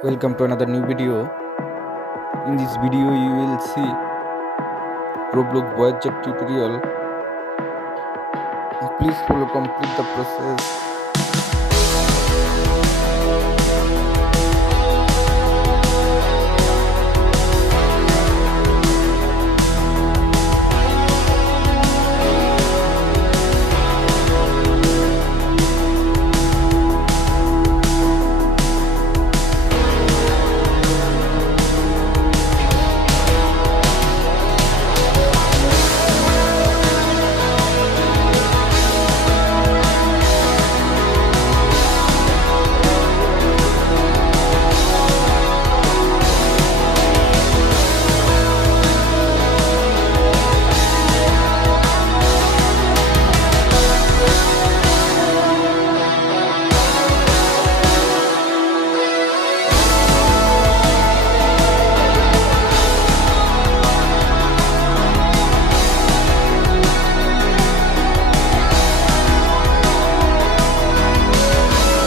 Welcome to another new video. In this video you will see Roblox Voice Chat tutorial. Please follow complete the process